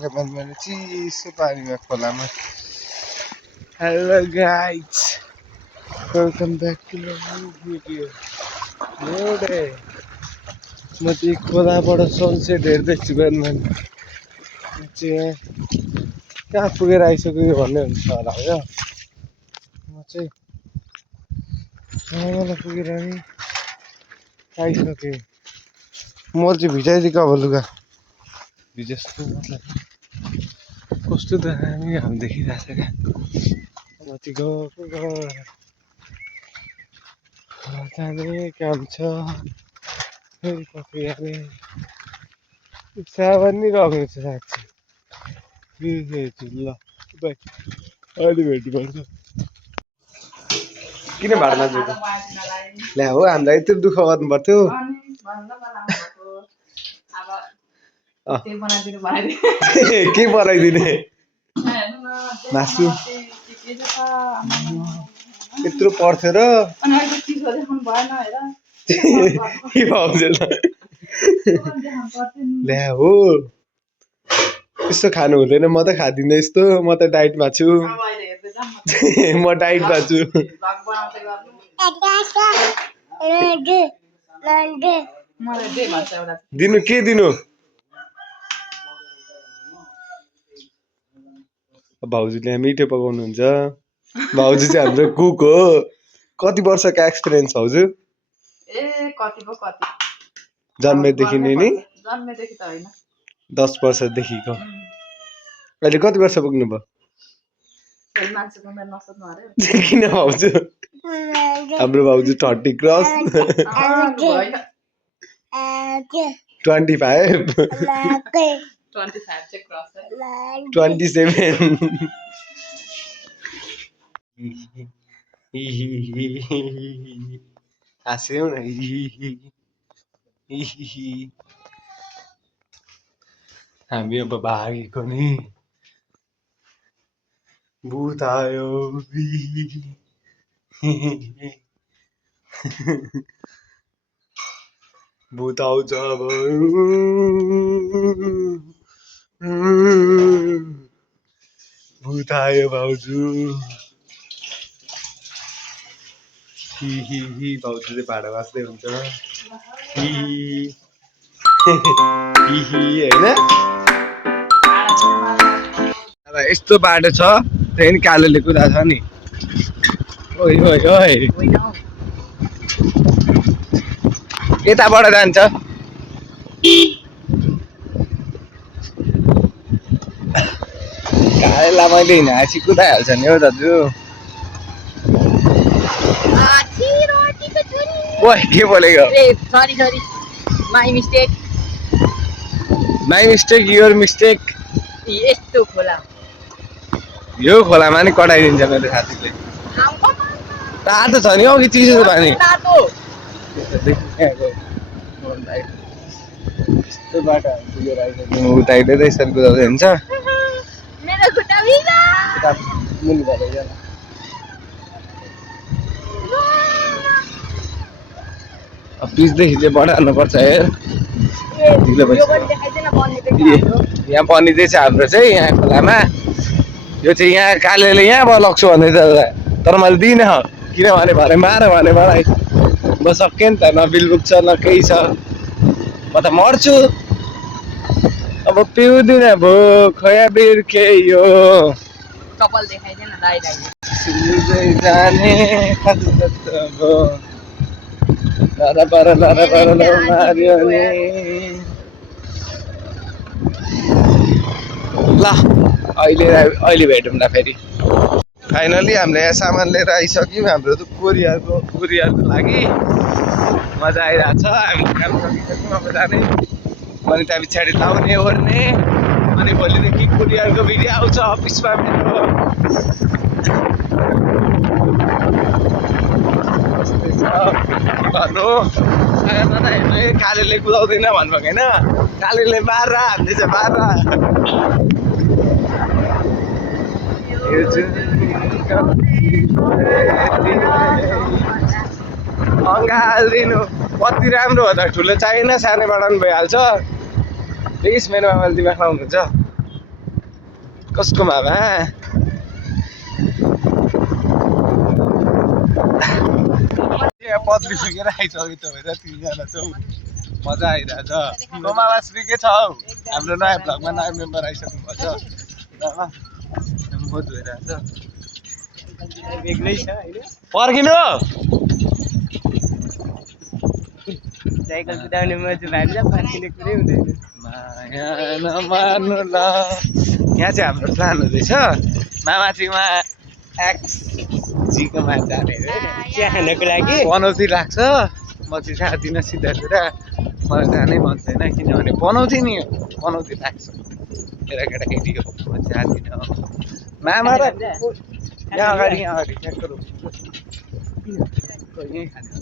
राखेर मैले चिसो पानीमा खोलामा। Hello guys, welcome back to my new video. म चाहिँ खोलाबाट सनसेट हेर्दैछु बिहान बिहान। चाहिँ कहाँ पुगेर आइसक्यो भन्ने हुन्छ होला होइन। म चाहिँ मलाई पुगेर आइसकेँ। म चाहिँ भिजाइदिएको अब लुगा भिजेस्तो मतलब कस्तो दामी घाम देखिरहेछ क्या। म चाहिँ गएको जाने काम छ फेरि पछि जाने सावन नि रहेको छ साँच्ची। ल बाई, अहिले भेट गर्छ। किन भाडमा दिएको ल्या हो, हामीलाई यत्रो दुःख गर्नु पर्थ्यो। के बनाइदिने मासु यत्रो पर्थ्यो र के भाउजू ल्या हो, यस्तो खानु हुँदैन। म त खाँदिनँ यस्तो, म त डाइटमा छु। म डाइटमा छु। दिनु के दिनु? भाउजूले मिठो पकाउनुहुन्छ। भाउजू चाहिँ हाम्रो कुक हो। कति वर्षको एक्सपिरियन्स भाउजू? जन्मेदेखि नि 10 वर्षदेखिको। अहिले कति वर्ष पुग्नु भयो? किन भाउजू? हाम्रो भाउजू 30 क्रस 25 27 हाँस्यौ न। हामी अब भागेको नि भूत आयो। भूत आउँछ अब। भूत आयो भाउजू। भाउजू चाहिँ भाडा बाँच्दै हुन्छ। होइन यस्तो बाटो छ त्यही कालोले कुरा छ नि। ओइ ओइ ओइ, यताबाट जान्छ। कालेलाई मैले हिँडाएपछि कुदाइहाल्छ नि हौ दाजु। ओइ के बोलेको? Sorry my mistake. My mistake, your mistake. यस्तो खोला, यो खोलामा नि कटाइदिन्छ मेरो साथीले। तातो छ नि अघि चिसो छ पानी। यस्तो बाटो पुगेर आइसक्यो। उता हिँड्दै सर कुदाउँदै हुन्छ। मेरो खुट्टा भिजा। मुनि भएर जान। पिचदेखि चाहिँ बढाउनुपर्छ हेर। यहाँ बनी चाहिँ छ हाम्रो चाहिँ यहाँ खोलामा। यो चाहिँ यहाँ कालेले यहाँबाट लग्छु भन्दै थियो तर मैले दिइनँ। किनभने भरे मार भने मलाई म सकेँ नि त। न बिल पुग्छ न केही छ। म त मर्छु अब। पिउँदिनँ भो खया बिर्खे यो कपाल देखाइदिएन दाइ जाने मार्यो नि। ल अहिले भेटौँला फेरि। फाइनली हामीले यहाँ सामान लिएर आइसक्यौँ। हाम्रो त कोरियरको लागि मजा आइरहेको छ। हामीले काम सकिसक्यौँ। अब जाने अनि त्यहाँ पछाडि लाउने ओर्ने अनि भोलिदेखि कोरियरको भिडियो आउँछ अफिसमा मेरो। कस्तै छ गर्नु। कालेले कुदाउँदैन भन्नुभएको होइन, कालेले मार हामीले चाहिँ मार। हालिदिनु कति राम्रो हो त। ठुलो चाहिएन सानैबाट पनि भइहाल्छ। प्लिज मेरो आमाले दिमाग लाउनुहुन्छ। कसको मामा पत्नी सुकेर आइसक्यो तपाईँ तिनजना छौ मजा आइरहेछ मामा श्री के छ हौ हाम्रो नयाँ भ्लगमा नयाँ मेम्बर आइसक्नु भएको छ म धोइरहेछ बेग्लै छ हैन पर्खिनु साइकल कुदाउने मजु भन्छ फर्किने कुरै हुँदैन माया नमार्नु ल यहाँ चाहिँ हाम्रो प्लान हुँदैछ मामाजीमा एक्स जीकोमा जाने चिया खानको लागि पनौती लाग्छ म चाहिँ जाँदिन सिधा कुरा मलाई जानै मन छैन किनभने पनौती नि पनौती लाग्छ मेरा केटाकेटी हो म जाँदिन मामा र यहाँ अगाडि ट्याक्टर यहीँ खाने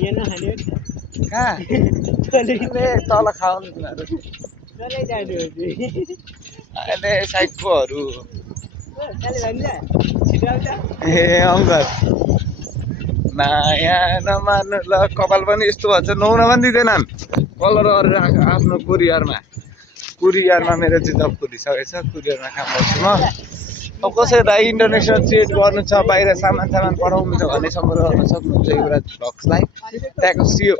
यहाँ नखाने हो कहाँ तल खाउनु तिमीहरू चलै जानु हो अहिले साइडकोहरू काले भन्छ छिटो आउँछ ए अङ्कल माया नमार्नु ल कपाल पनि यस्तो भन्छ नुहाउन पनि दिँदैनन् कलर गरेर आफ्नो कुरियरमा मेरो चाहिँ जब खुलिसकेको छ कुरियरमा काम गर्छु म अब कसैलाई इन्टरनेसनल ट्रेड गर्नु छ बाहिर सामान पठाउनु छ भने सम्पर्क गर्न सक्नुहुन्छ युवराज भ्लग्सलाई त्यहाँको सियो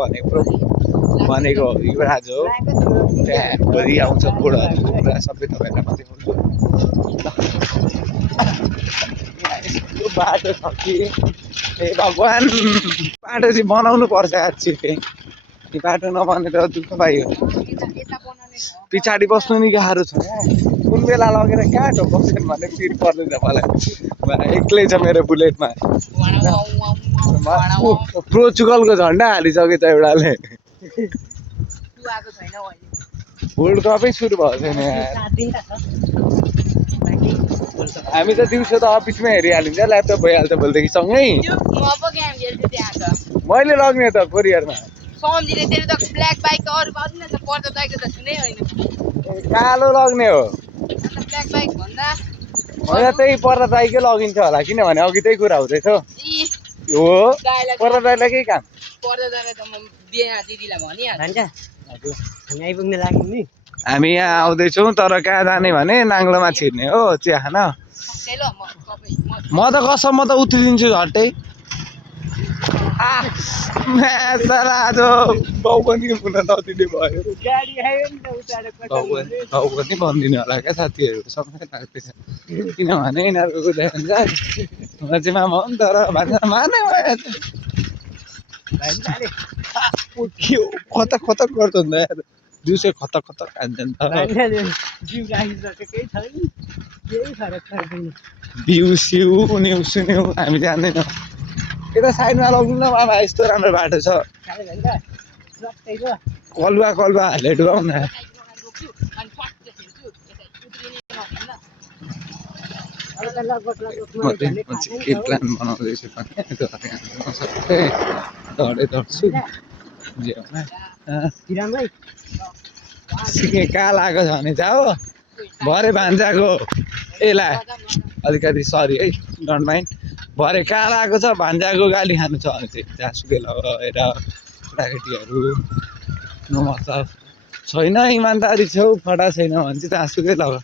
भनेको युवराज हो त्यहाँ भरि आउँछ घोडाहरू कुरा सबै तपाईँहरूलाई म देखाउँछु यस्तो बाटो छ कि ए भगवान् बाटो चाहिँ बनाउनु पर्छ आछि यो बाटो नबनेर दुःख पाइयो पछाडि बस्नु नि गाह्रो छ कुन बेला लगेर कहाँ बस्छन् भने फेरि पर्दैन मलाई एक्लै छ मेरो बुलेटमा पोर्चुगलको झन्डा हालिसकेछ एउटाले वर्ल्ड कपै सुरु भएको छैन हामी त दिउँसो त अफिसमै हेरिहालिन्छ ल्यापटप भइहाल्छ भोलिदेखि सँगै मैले लग्ने त कोरियरमा सम्झिने तेरो त ब्ल्याक बाइक त अरू पाउँदैन त पर्दा बाइकको त छुनै होइन कालो लग्ने हो ब्ल्याक बाइक भन्दा होइन त्यही पर्दा दाइकै लगिन्छ होला किनभने अघि त्यही कुरा हुँदैछ हो पर्दा दाइलाई केही काम पर्दा जाँदा त म दिदीलाई भनिहाल्छु भन्छ हजुर हामी आइपुग्न लाग्यौँ नि हामी यहाँ आउँदैछौँ तर कहाँ जाने भने नाङ्लोमा छिर्ने हो चिया खान म त कसम म त उत्रिदिन्छु झट्टै आज बाउ पनि पुनः नदिने भयो गाडी आयो नि त उताबाट बाउ पनि भनिदिनु होला क्या साथीहरू सँगै लाग्दैछ किनभने यिनीहरूको कुरा हुन्छ म चाहिँ मामा हो नि तर माने खतक खतक गर्छ नि त यार दिउँसै खतक खतक खान्छ नि त जिउ राखिसकेकै छ नि केही फरक पर्दैन बिउ सिउ उन्यौ सुन्यौ हामी जान्दैनौँ यता साइडमा लग्नु न मामा यस्तो राम्रो बाटो छ कलुवा हालेर डुबाउ न म चाहिँ के प्लान बनाउँदैछु भने धडै धर्छु सिके कहाँ लागेको छ भने चाहिँ हो भरे भान्जाको यसलाई अलिकति सरी है डोन्ट माइन्ड भरे कहाँ लागेको छ भान्जाको गाली खानु छ भने चाहिँ जहाँसुकै लगाएर केटाकेटीहरू नो मतलब छैन इमान्दारी छेउ फटा छैन भने चाहिँ जहाँसुकै लग